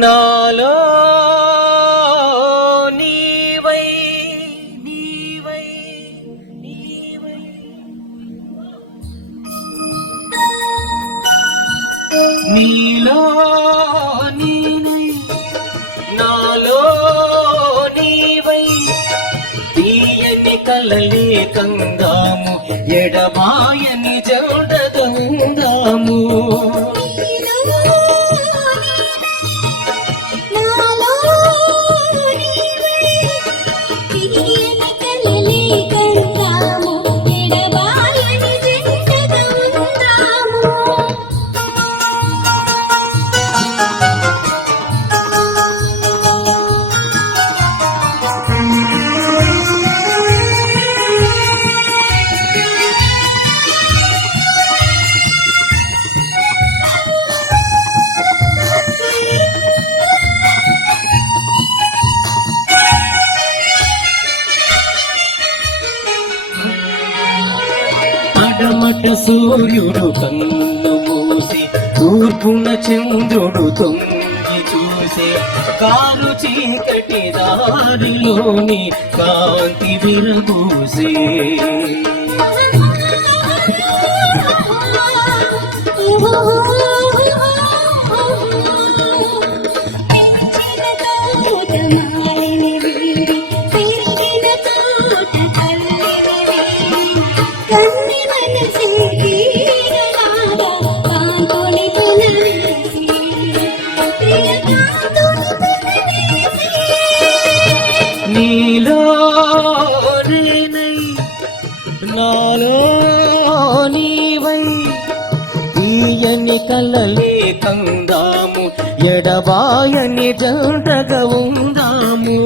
నాలో నీవై నీవై నీవై నీలో నీవై నాలో నీవై తీయని కలలే కందాము ఎడమాయని జోడగందాము పడమట సూర్యుడు కన్ను మూసి తూర్పున చంద్రుడు తొంగి చూసే కారు చీకటి దారిలోని కాంతి విరబూసే నీలో నేనై నాలో నీవై తీయని కలలే కందాము ఎడబాయని జంటగా ఉందాము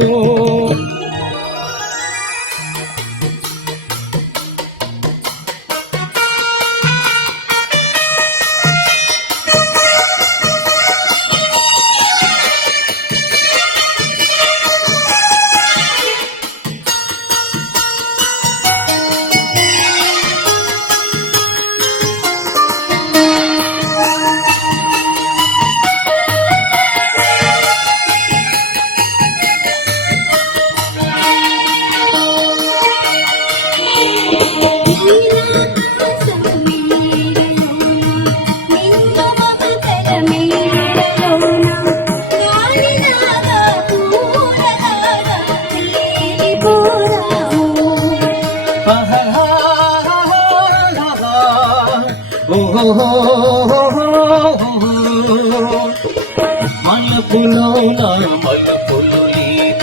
మలపులో నా మలపులు లేక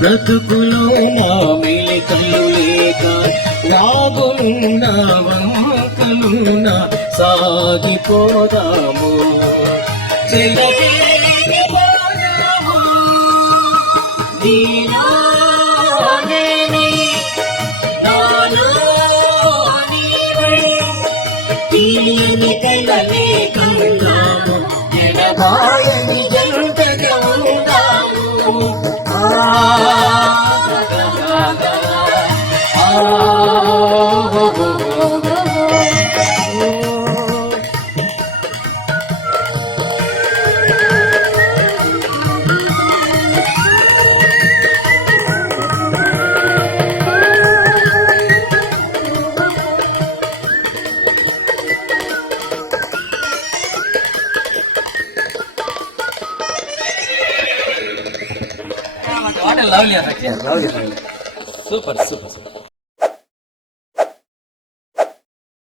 బ్రతుకులో నా మెలికలు లేక నాగులున్న వంకలున్న సాగిపోదాము తీయని కలలే కందాము ఎడబాయని జంటగా ఉందాము Lovely, super.